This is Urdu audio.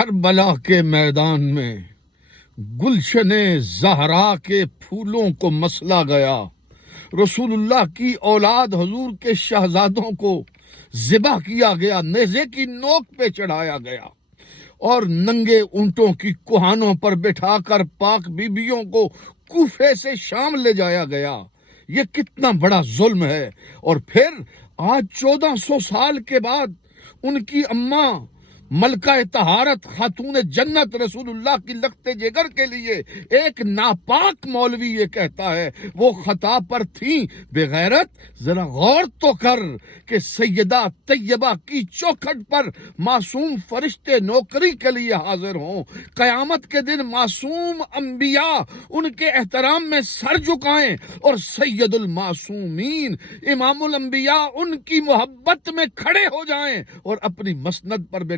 کربلا کے میدان میں گلشن زہرا کے پھولوں کو مسلا گیا، رسول اللہ کی اولاد حضور کے شہزادوں کو ذبح کیا گیا، نیزے کی نوک پہ چڑھایا گیا اور ننگے اونٹوں کی کوہانوں پر بٹھا کر پاک بیبیوں کو کوفے سے شام لے جایا گیا۔ یہ کتنا بڑا ظلم ہے۔ اور پھر آج 1400 سال کے بعد ان کی اماں ملکہ طہارت خاتون جنت رسول اللہ کی لخت جگر کے لیے ایک ناپاک مولوی یہ کہتا ہے وہ خطا پر تھیں بغیرت۔ ذرا غور تو کر کہ سیدہ طیبہ کی چوکھٹ پر معصوم فرشتے نوکری کے لیے حاضر ہوں، قیامت کے دن معصوم انبیاء ان کے احترام میں سر جھکائیں اور سید المعصومین امام الانبیاء ان کی محبت میں کھڑے ہو جائیں اور اپنی مسند پر